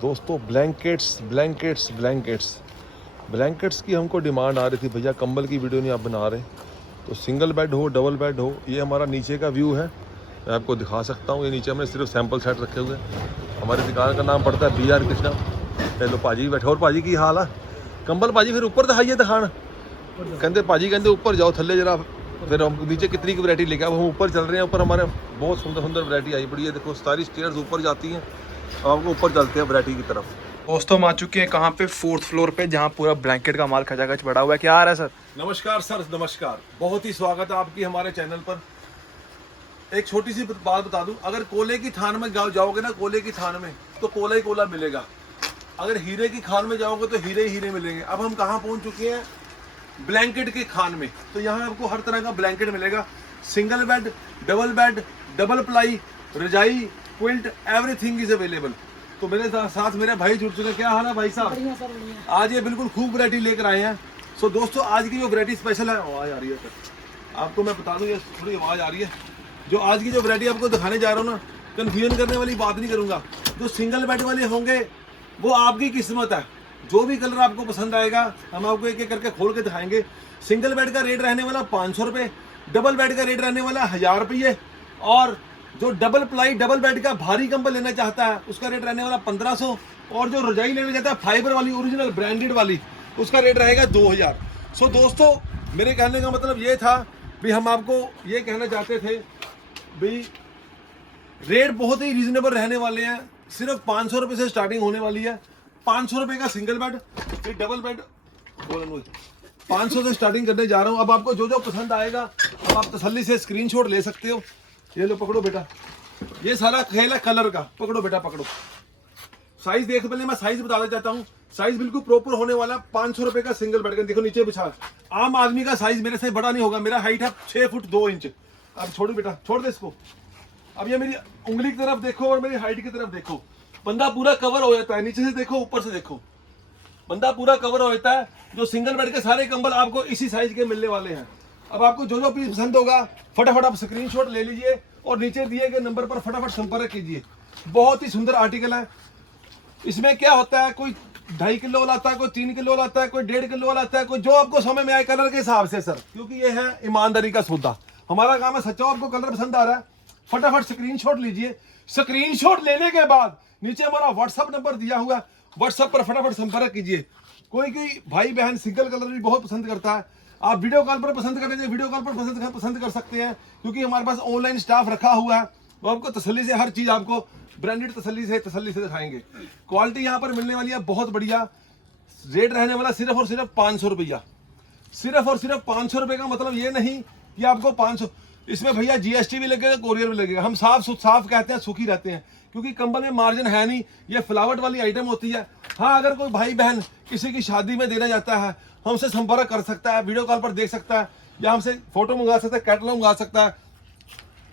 दोस्तों blankets blankets blankets blankets की हमको डिमांड आ रही थी, भैया कंबल की वीडियो नहीं आप बना रहे, तो सिंगल बेड हो डबल बेड हो। ये हमारा नीचे का व्यू है, मैं आपको दिखा सकता हूँ। ये नीचे हमने सिर्फ सैंपल सेट रखे हुए हैं। हमारी दुकान का नाम पड़ता है BR कृष्णा। चलो भाजी बैठे, और भाजी की हाल है कंबल भाजी फिर ऊपर दिखाइए दिखान कहते भाजी कहते ऊपर जाओ थल्ले जरा, फिर हम नीचे कितनी की वैरायटी लेके अब हम ऊपर चल रहे हैं। ऊपर हमारे बहुत सुंदर सुंदर वैरायटी आई पड़ी है, देखो सारी स्टेयर्स ऊपर जाती हैं। अब आपको ऊपर चलते हैं वैरायटी की तरफ। दोस्तों हम आ चुके हैं कहाँ पे, 4th फ्लोर पे, जहाँ पूरा ब्लैंकेट का माल खचाखच पड़ा हुआ है। क्या आ रहा है सर? नमस्कार सर, नमस्कार, बहुत ही स्वागत है आपकी हमारे चैनल पर। एक छोटी सी बात बता दूं, अगर कोले की थान में जाओगे ना, कोले की थान में तो कोला ही कोला मिलेगा। अगर हीरे की खान में जाओगे तो हीरे ही हीरे मिलेंगे। अब हम कहाँ पहुंच चुके हैं, ब्लैंकेट की खान में। तो यहाँ आपको हर तरह का ब्लैंकेट मिलेगा, सिंगल बेड, डबल प्लाई, रजाई, क्विल्ट, एवरीथिंग इज अवेलेबल। तो मेरे साथ मेरे भाई जुड़ चुके हैं। क्या हाल है भाई साहब? बढ़िया सर, बढ़िया। आज ये बिल्कुल खूब वैरायटी लेकर आए हैं। सो दोस्तों आज की जो वैरायटी स्पेशल है, आवाज़ आ रही है सर, आपको मैं बता दूं, ये थोड़ी आवाज़ आ रही है। जो आज की जो वैरायटी आपको दिखाने जा रहा हूँ ना, कन्फ्यूजन करने वाली बात नहीं करूँगा। जो सिंगल बेड वाले होंगे वो आपकी किस्मत है, जो भी कलर आपको पसंद आएगा हम आपको एक एक करके खोल के दिखाएंगे। सिंगल बेड का रेट रहने वाला 500 रुपये, डबल बेड का रेट रहने वाला 1000 रुपये, और जो डबल प्लाई डबल बेड का भारी कंबल लेना चाहता है उसका रेट रहने वाला 1500, और जो रजाई लेना चाहता है फाइबर वाली ओरिजिनल ब्रांडेड वाली उसका रेट रहेगा 2000। सो दोस्तों मेरे कहने का मतलब ये था भी हम आपको ये कहना चाहते थे भाई रेट बहुत ही रीजनेबल रहने वाले हैं। सिर्फ 500 रुपये से स्टार्टिंग होने वाली है। 500 रुपये का सिंगल बेड, फिर डबल बेड 500 से स्टार्टिंग करने जा रहा हूँ। अब आपको जो जो पसंद आएगा अब आप तसल्ली से स्क्रीनशॉट ले सकते हो। ये लो पकड़ो बेटा, ये सारा खेल है कलर का। पकड़ो बेटा पकड़ो। साइज देख, पहले मैं साइज बताना चाहता हूँ। साइज बिल्कुल प्रॉपर होने वाला। 500 रुपये का सिंगल बेड का, देखो नीचे बिछा। आम आदमी का साइज मेरे से बड़ा नहीं होगा, मेरा हाइट है 6 फुट 2 इंच। अब छोड़ो बेटा, छोड़ दे इसको। अब ये मेरी उंगली की तरफ देखो और मेरी हाइट की तरफ देखो, बंदा पूरा कवर हो जाता है। नीचे से देखो ऊपर से देखो, बंदा पूरा कवर हो जाता है। जो सिंगल बेड के सारे कंबल आपको इसी साइज के मिलने वाले हैं। अब आपको जो जो पीस पसंद होगा फटाफट आप स्क्रीनशॉट ले लीजिए और नीचे दिए गए नंबर पर फटाफट संपर्क कीजिए। बहुत ही सुंदर आर्टिकल है। इसमें क्या होता है, कोई 2.5 किलो वाला आता है, कोई 3 किलो वाला आता है, कोई 1.5 किलो वाला आता है, कोई जो आपको समझ में आए कलर के हिसाब से सर, क्योंकि ये है ईमानदारी का सौदा। हमारा काम है सच्चा। आपको कलर पसंद आ रहा है फटाफट स्क्रीनशॉट लीजिए। स्क्रीनशॉट लेने के बाद नीचे हमारा व्हाट्सएप नंबर दिया हुआ है, व्हाट्सएप पर फटाफट संपर्क कीजिए। कोई भाई बहन सिंगल कलर भी बहुत पसंद करता है, आप वीडियो कॉल पर पसंद करेंगे, वीडियो कॉल पर पसंद कर सकते हैं, क्योंकि हमारे पास ऑनलाइन स्टाफ रखा हुआ है। वो आपको तसल्ली से हर चीज़ आपको ब्रांडेड तसल्ली से दिखाएंगे। क्वालिटी यहाँ पर मिलने वाली है बहुत बढ़िया। रेट रहने वाला सिर्फ और सिर्फ 500 रुपया। सिर्फ और सिर्फ 500 रुपये का मतलब ये नहीं कि आपको 500, इसमें भैया GST भी लगेगा, कोरियर भी लगेगा। हम साफ कहते हैं, सुखी रहते हैं, क्योंकि कंबल में मार्जिन है नहीं। ये फ्लावट वाली आइटम होती है। हाँ अगर कोई भाई बहन किसी की शादी में देना चाहता है हमसे संपर्क कर सकता है, वीडियो कॉल पर देख सकता है, या हमसे फोटो मंगा सकता है, कैटलॉग मंगा सकता है।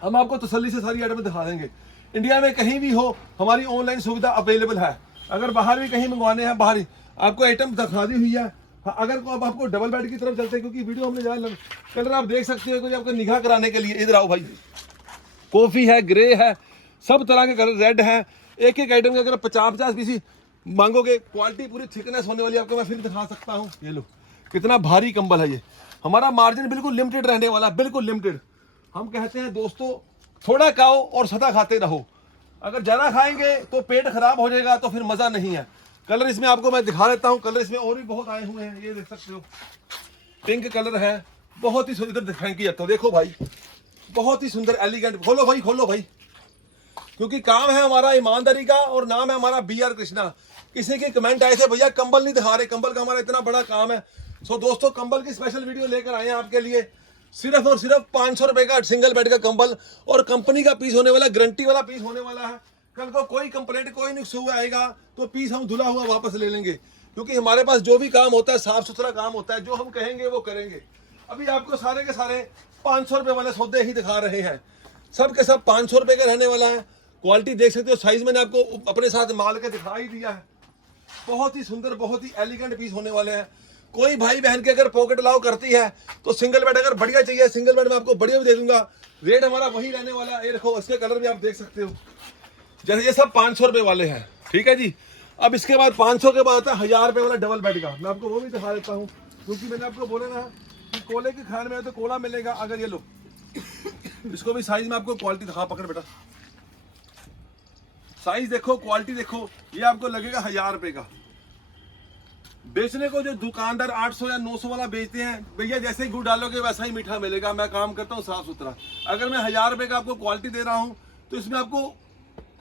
हम आपको तसल्ली से सारी आइटम दिखा देंगे। इंडिया में कहीं भी हो हमारी ऑनलाइन सुविधा अवेलेबल है। अगर बाहर भी कहीं मंगवाने हैं, बाहर आपको आइटम दिखा दी हुई है। हाँ, अगर को अब आपको डबल बेड की तरफ चलते हैं, क्योंकि वीडियो हमने ज़्यादा कलर आप देख सकते हो, आपको निगाह कराने के लिए। इधर आओ भाई, कॉफ़ी है, ग्रे है, सब तरह के कलर, रेड है। एक एक आइटम के अगर 50-50 पीस मांगोगे, क्वालिटी पूरी थिकनेस होने वाली आपको मैं फिर दिखा सकता हूँ। ये लो कितना भारी कंबल है ये। हमारा मार्जिन बिल्कुल लिमिटेड रहने वाला, बिल्कुल लिमिटेड। हम कहते हैं दोस्तों थोड़ा खाओ और सदा खाते रहो। अगर ज़्यादा खाएंगे तो पेट खराब हो जाएगा, तो फिर मज़ा नहीं है। कलर इसमें आपको मैं दिखा देता हूँ। कलर इसमें और भी बहुत आए हुए हैं, ये देख सकते हो। पिंक कलर है, बहुत ही सुंदर दिखाई की जाता है। देखो भाई बहुत ही सुंदर एलिगेंट। खोलो भाई, खोलो भाई, क्योंकि काम है हमारा ईमानदारी का और नाम है हमारा BR कृष्णा। किसी के कमेंट आए थे भैया कंबल नहीं दिखा रहे, कंबल का हमारा इतना बड़ा काम है। सो दोस्तों कंबल की स्पेशल वीडियो लेकर आए हैं आपके लिए। सिर्फ और सिर्फ 500 रुपये का सिंगल बेड का कंबल, और कंपनी का पीस होने वाला, गारंटी वाला पीस होने वाला है। कल को कोई कंप्लेंट, कोई नुक्स हुआ आएगा तो पीस हम धुला हुआ वापस ले लेंगे, क्योंकि हमारे पास जो भी काम होता है साफ सुथरा काम होता है। जो हम कहेंगे वो करेंगे। अभी आपको सारे के सारे 500 रुपये वाले सौदे ही दिखा रहे हैं। सब के सब 500 रुपये का रहने वाला है। क्वालिटी देख सकते हो, साइज मैंने आपको अपने साथ माल के दिखा ही दिया है। बहुत ही सुंदर, बहुत ही एलिगेंट पीस होने वाले हैं। कोई भाई बहन के अगर पॉकेट अलाउ करती है तो सिंगल बेड अगर बढ़िया चाहिए, सिंगल बेड में आपको बढ़िया भी दे दूंगा। रेट हमारा वही रहने वाला है। ये देखो इसके कलर भी आप देख सकते हो। जैसे ये सब 500 रुपये वाले हैं, ठीक है जी। अब इसके बाद 500 के बाद आता है 1000 रुपये वाला डबल बेड का। मैं आपको वो भी दिखा देता हूँ, क्योंकि मैंने आपको बोला ना कि कोले के खान में है तो कोला मिलेगा। अगर ये लो, इसको भी साइज में आपको क्वालिटी दिखा, पकड़ बेटा, साइज देखो, क्वालिटी देखो, ये आपको लगेगा 1000 रुपये का। बेचने को जो दुकानदार 800 या 900 वाला बेचते हैं, भैया जैसे ही गुड़ डालोगे वैसा ही मीठा मिलेगा। मैं काम करता हूँ साफ सुथरा। अगर मैं 1000 रुपये का आपको क्वालिटी दे रहा हूँ तो इसमें आपको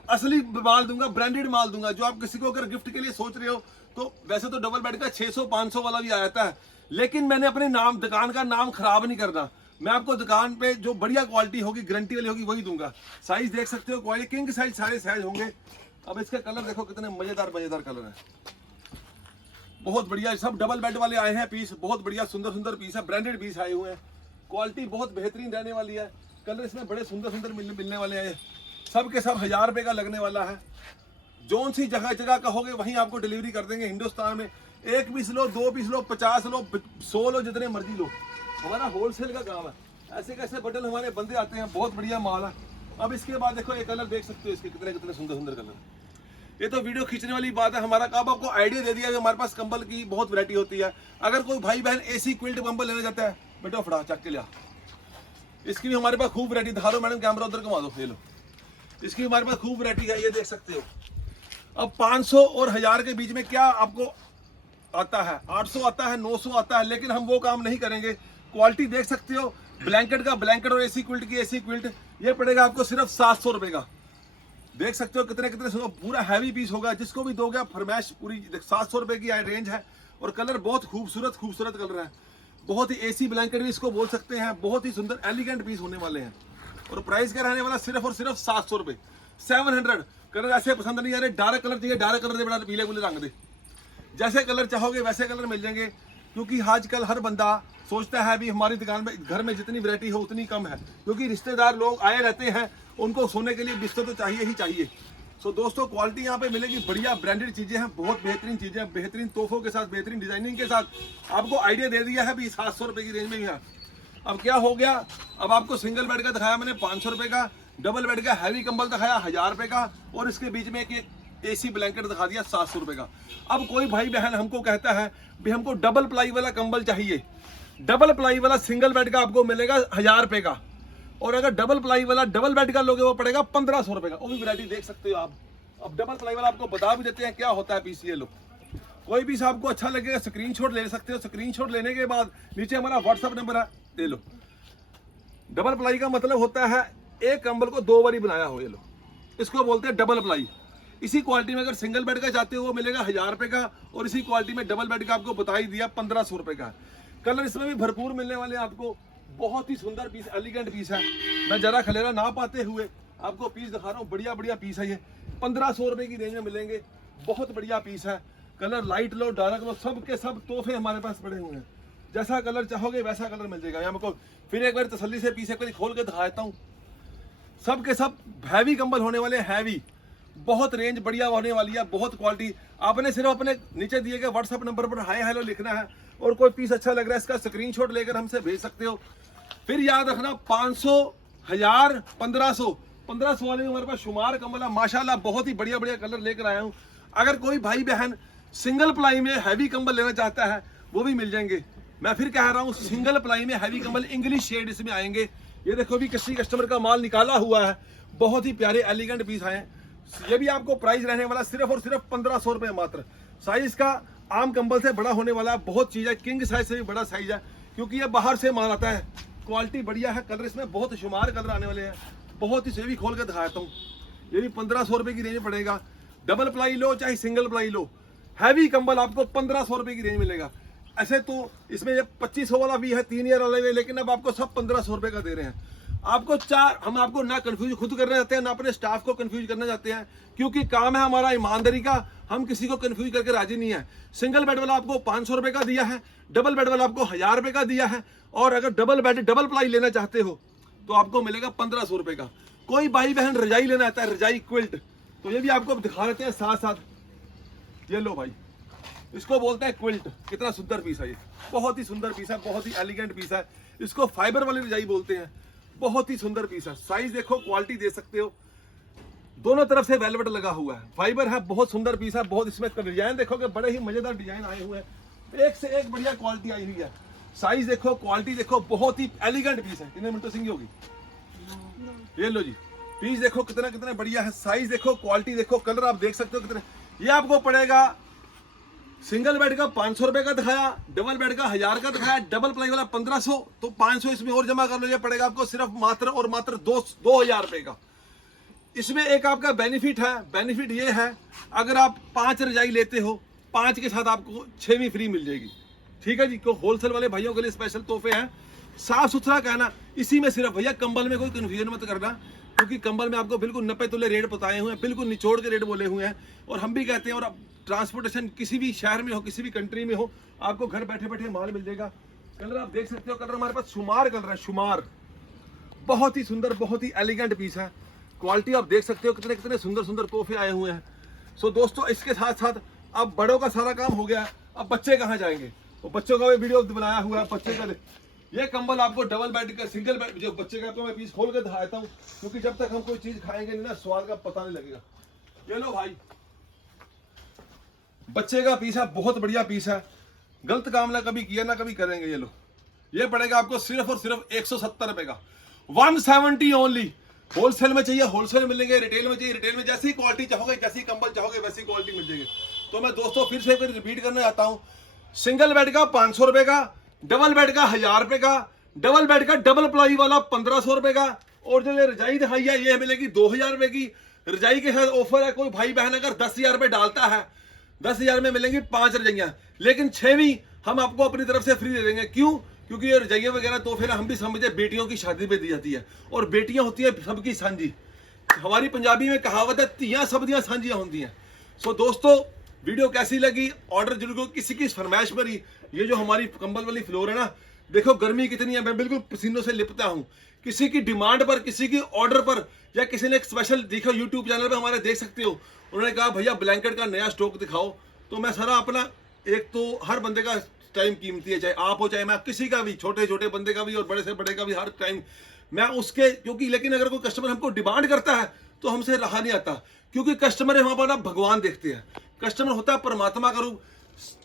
असली माल दूंगा, ब्रांडेड माल दूंगा। जो आप किसी को अगर गिफ्ट के लिए सोच रहे हो, तो वैसे तो डबल बेड का 600-500 वाला भी आ जाता है, लेकिन मैंने अपने नाम, दुकान का नाम खराब नहीं करना। मैं आपको दुकान पे जो बढ़िया क्वालिटी होगी, गारंटी वाली होगी, वही दूंगा। साइज देख सकते हो, क्वालिटी किंग साइज, सारे साइज होंगे। अब इसका कलर देखो, कितने मजेदार मजेदार कलर है, बहुत बढ़िया। सब डबल बेड वाले आए हैं पीस, बहुत बढ़िया सुंदर सुंदर पीस है, ब्रांडेड पीस आए हुए हैं। क्वालिटी बहुत बेहतरीन रहने वाली है। कलर इसमें बड़े सुंदर सुंदर मिलने वाले हैं। सब के सब 1000 रुपये का लगने वाला है। जोन सी जगह जगह कहोगे वहीं आपको डिलीवरी कर देंगे हिंदुस्तान में। 1 पीस लो, 2 पीस लो, 50 लो, 100 लो, जितने मर्जी लो। हमारा होलसेल का काम है। ऐसे कैसे बटन हमारे बंदे आते हैं, बहुत बढ़िया माल है। अब इसके बाद देखो, ये कलर देख सकते हो, इसके कितने कितने सुंदर सुंदर कलर। ये तो वीडियो खींचने वाली बात है। हमारा काम आपको आइडिया दे दिया कि हमारे पास कंबल की बहुत वैरायटी होती है। अगर कोई भाई बहन एसी क्विल्ट कंबल लेना चाहता है, बेटा फटा चक के लिया। इसकी भी हमारे पास खूब वैरायटी। दिखा दो मैडम, कैमरा उधर घुमा दो, ये लो। इसकी हमारे पास खूब वैरायटी है, ये देख सकते हो। अब 500 और 1000 के बीच में क्या आपको आता है, 800 आता है, 900 आता है, लेकिन हम वो काम नहीं करेंगे। क्वालिटी देख सकते हो, ब्लैंकेट का ब्लैंकेट और एसी क्विल्ट की एसी क्विल्ट, ये पड़ेगा आपको सिर्फ 700 रुपये का। देख सकते हो कितने कितने पूरा हैवी पीस होगा। जिसको भी दोगे आप, फरमाइश पूरी। 700 रुपये की रेंज है और कलर बहुत खूबसूरत खूबसूरत कलर है। बहुत ही एसी ब्लैंकेट भी इसको बोल सकते हैं। बहुत ही सुंदर एलिगेंट पीस होने वाले हैं। और प्राइस क्या रहने वाला, सिर्फ और सिर्फ 700 रुपये, 700। कलर ऐसे पसंद नहीं आ रहे, डार्क कलर चाहिए, डार्क कलर दे, बड़ा पीले पीले रंग दे। जैसे कलर चाहोगे वैसे कलर मिल जाएंगे। क्योंकि आजकल हर बंदा सोचता है भी हमारी दुकान में, घर में जितनी वैरायटी हो उतनी कम है। क्योंकि रिश्तेदार लोग आए रहते हैं, उनको सोने के लिए बिस्तर तो चाहिए ही चाहिए। सो दोस्तों, क्वालिटी यहाँ पे मिलेगी, बढ़िया ब्रांडेड चीजें हैं, बहुत बेहतरीन चीजें हैं, बेहतरीन तोहफों के साथ, बेहतरीन डिजाइनिंग के साथ। आपको आइडिया दे दिया है भी 700 रुपये की रेंज में ही है। अब क्या हो गया, अब आपको सिंगल बेड का दिखाया मैंने 500 रुपये का, डबल बेड का हैवी कंबल दिखाया 1000 रुपये का, और इसके बीच में एक एसी ब्लैंकेट दिखा दिया 700 रुपये का। अब कोई भाई बहन हमको कहता है भी हमको डबल प्लाई वाला कंबल चाहिए, डबल प्लाई वाला सिंगल बेड का आपको मिलेगा 1000 रुपये का, और अगर डबल प्लाई वाला डबल बेड का लोगे वो पड़ेगा 1500 रुपये का। वो भी वैरायटी देख सकते हो आप। अब डबल प्लाई वाला आपको बता भी देते हैं क्या होता है पीस। ये लो, कोई भी आपको अच्छा लगेगा स्क्रीनशॉट ले सकते हो। स्क्रीनशॉट लेने के बाद नीचे हमारा व्हाट्सएप नंबर है, ले लो। डबल प्लाई का मतलब होता है एक कंबल को 2 बारी बनाया हो। ये लो, इसको बोलते हैं डबल प्लाई। इसी क्वालिटी में अगर सिंगल बेड का चाहते हो वो मिलेगा 1000 रुपये का, और इसी क्वालिटी में डबल बेड का आपको बता ही दिया 1500 रुपये का। कलर इसमें भी भरपूर मिलने वाले हैं आपको। बहुत ही सुंदर पीस, एलिगेंट पीस है। मैं जरा खलेरा ना पाते हुए आपको पीस दिखा रहा हूँ। बढ़िया बढ़िया पीस है ये, 1500 रुपये की रेंज में मिलेंगे। बहुत बढ़िया पीस है। कलर लाइट लो, डार्क लो, सब के सब तोहफे हमारे पास पड़े हुए हैं। जैसा कलर चाहोगे वैसा कलर मिल जाएगा। यहाँ को फिर एक बार तसल्ली से पीस एक बार खोल के दिखा देता हूँ। सब के सब हैवी कंबल होने वाले, हैवी। बहुत रेंज बढ़िया होने वाली है, बहुत क्वालिटी। आपने सिर्फ अपने नीचे दिए गए व्हाट्सएप नंबर पर हाय हेलो लिखना है, और कोई पीस अच्छा लग रहा है इसका स्क्रीनशॉट लेकर हमसे भेज सकते हो। फिर याद रखना 500, 1000, 1500 वाले में हमारे पास शुमार कंबल है माशाल्लाह। बहुत ही बढ़िया बढ़िया कलर लेकर आया हूँ। अगर कोई भाई बहन सिंगल प्लाई में हैवी कंबल लेना चाहता है वो भी मिल जाएंगे। मैं फिर कह रहा हूँ, सिंगल प्लाई में हैवी कंबल इंग्लिश शेड इसमें आएंगे। ये देखो भी किसी कस्टमर का माल निकाला हुआ है। बहुत ही प्यारे एलिगेंट पीस आए हैं। ये भी आपको प्राइस रहने वाला सिर्फ और सिर्फ 1500 रुपये मात्र। साइज का आम कंबल से बड़ा होने वाला है, बहुत चीज़ है। किंग साइज से भी बड़ा साइज है, क्योंकि ये बाहर से माल आता है। क्वालिटी बढ़िया है। कलर इसमें बहुत शुमार कलर आने वाले हैं। बहुत ही से भी खोल कर दिखाता हूँ। ये भी 1500 रुपये की रेंज में पड़ेगा। डबल प्लाई लो चाहे सिंगल प्लाई लो, हैवी कंबल आपको 1500 रुपये की रेंज मिलेगा। ऐसे तो इसमें ये 2500 वाला भी है, 3 ईयर वाला भी है, लेकिन अब आपको सब 1500 रुपये का दे रहे हैं। आपको हम आपको ना कंफ्यूज खुद करना चाहते हैं, ना अपने स्टाफ को कंफ्यूज करना चाहते हैं, क्योंकि काम है हमारा ईमानदारी का। हम किसी को कंफ्यूज करके राजी नहीं है। सिंगल बेड वाला आपको 500 रुपये का दिया है, डबल बेड वाला आपको 1000 रुपये का दिया है, और अगर डबल बेड डबल प्लाई लेना चाहते हो तो आपको मिलेगा 1500 रुपये का। कोई भाई बहन रजाई लेना चाहता है, रजाई क्विल्ट, तो ये भी आपको दिखा देते हैं साथ साथ। ये लो भाई, इसको बोलते हैं क्विल्ट। कितना सुंदर पीस है ये, बहुत ही सुंदर पीस है, बहुत ही एलिगेंट पीस है। इसको फाइबर वाली रजाई बोलते हैं। बहुत ही सुंदर पीस है। साइज देखो, क्वालिटी दे सकते हो। दोनों तरफ से वेलवेट लगा हुआ है, फाइबर है, बहुत सुंदर पीस है, बहुत इसमें डिजाइन देखोगे बड़े ही मजेदार डिजाइन आए हुए हैं, एक से एक बढ़िया क्वालिटी आई हुई है। साइज देखो, क्वालिटी देखो, बहुत ही एलिगेंट पीस है। कितने मिनटों सिंगी होगी? ये लो जी, पीस देखो कितना कितना बढ़िया है, साइज देखो, क्वालिटी देखो, कलर आप देख सकते हो कितने। ये आपको पड़ेगा सिंगल बेड का 500 रुपए का दिखाया, डबल बेड का 1000 का दिखाया, डबल प्लाई वाला 1500, तो 500 इसमें और जमा कर लो, ये पड़ेगा आपको सिर्फ मात्र और मात्र 2000 रुपए का। इसमें एक आपका बेनिफिट है, बेनिफिट ये है अगर आप 5 रजाई लेते हो, 5 के साथ आपको 6वीं फ्री मिल जाएगी। ठीक है जी, को होलसेल वाले भाइयों के लिए स्पेशल तोहफे हैं। साफ सुथरा कहना, इसी में सिर्फ भैया कंबल में कोई कंफ्यूजन मत करना, क्योंकि कंबल में आपको बिल्कुल 90 तुले रेट बताए हुए हैं, बिल्कुल निचोड़ के रेट बोले हुए हैं। और हम भी कहते हैं, और अब ट्रांसपोर्टेशन किसी भी शहर में हो, किसी भी कंट्री में हो, आपको घर बैठे बैठे माल मिल जाएगा। कलर आप देख सकते हो, कलर हमारे पास शुमार कलर है, शुमार, बहुत ही सुंदर, बहुत ही एलिगेंट पीस है। क्वालिटी आप देख सकते हो, कितने कितने सुंदर सुंदर तोहफे आए हुए हैं। सो दोस्तों, इसके साथ साथ अब बड़ों का सारा काम हो गया है, अब बच्चे कहाँ जाएंगे? तो बच्चों का भी वीडियो बनाया हुआ है बच्चे का। ये कंबल आपको डबल बेड का, सिंगल बेड, जो बच्चे का तो मैं पीस खोल कर दिखाता हूँ, क्योंकि जब तक हम कोई चीज खाएंगे नहीं ना, स्वाद का पता नहीं लगेगा। ये लो भाई, बच्चे का पीस है, बहुत बढ़िया पीस है, गलत काम ना कभी किया ना कभी करेंगे। ये लो, ये पड़ेगा आपको सिर्फ और सिर्फ 170 रुपए का, 170 ओनली। होलसेल में चाहिए होलसेल मिलेंगे, रिटेल में चाहिए रिटेल में, जैसी क्वालिटी चाहोगे, जैसी कंबल चाहोगे वैसी क्वालिटी मिल जाएगी। तो मैं दोस्तों फिर से रिपीट करने आता हूँ, सिंगल बेड का 500 रुपए का, डबल बेड का 1000 रुपए का, डबल बेड का डबल प्लाई वाला 1500 रुपए का, और जो ये रजाई दिखाई है ये मिलेगी 2000 रुपए की। रजाई के साथ ऑफर है, कोई भाई बहन अगर 10,000 रुपए डालता है, 10,000 में मिलेंगी 5 रजाइयां, लेकिन 6वीं हम आपको अपनी तरफ से फ्री दे देंगे। क्यों? क्योंकि ये रजाइयां वगैरह तो फिर हम भी समझे बेटियों की शादी पे दी जाती है, और बेटियां होती है सबकी सांझी। हमारी पंजाबी में कहावत है, तियां सब दियां सांझियां होती हैं। सो दोस्तों, वीडियो कैसी लगी? ऑर्डर जरूर करो, किसी की फरमाइश पर ही। ये जो हमारी कंबल वाली फ्लोर है ना, देखो गर्मी कितनी है, मैं बिल्कुल पसीनों से लिपटा हूँ। किसी की डिमांड पर, किसी की ऑर्डर पर, या किसी ने एक स्पेशल देखो यूट्यूब चैनल पे हमारे देख सकते हो, उन्होंने कहा भैया ब्लैंकेट का नया स्टॉक दिखाओ, तो मैं सारा अपना, एक तो हर बंदे का टाइम कीमती है, चाहे आप हो चाहे मैं, किसी का भी, छोटे छोटे बंदे का भी और बड़े से बड़े का भी, हर टाइम मैं उसके, क्योंकि लेकिन अगर कोई कस्टमर हमको डिमांड करता है तो हमसे रहा नहीं आता, क्योंकि कस्टमर वहां पर ना भगवान देखते हैं, कस्टमर होता है परमात्मा का रूप।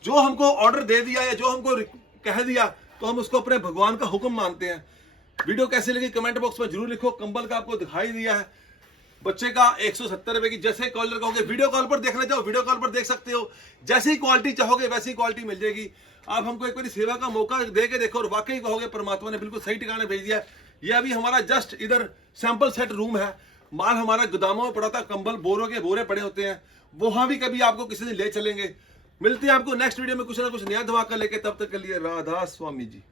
जो हमको ऑर्डर दे दिया है, जो हमको कह दिया, तो हम उसको अपने भगवान का हुक्म मानते हैं। वीडियो कैसी लगी कमेंट बॉक्स में जरूर लिखो। कंबल का आपको दिखाई दिया है, बच्चे का 170 रुपए की, जैसे कॉलर कहोगे, वीडियो कॉल पर देखना चाहो वीडियो कॉल पर देख सकते हो, जैसी क्वालिटी चाहोगे वैसी क्वालिटी मिल जाएगी। आप हमको एक बार सेवा का मौका दे के देखो, और वाकई कहोगे परमात्मा ने बिल्कुल सही ठिकाने भेज दिया। ये अभी हमारा जस्ट इधर सैंपल सेट रूम है, माल हमारा गोदामों में पड़ा था, कंबल बोरों के बोरे पड़े होते हैं, वहां भी कभी आपको किसी दिन ले चलेंगे। मिलते हैं आपको नेक्स्ट वीडियो में कुछ ना कुछ नया धमाका लेके, तब तक के लिए राधा स्वामी जी।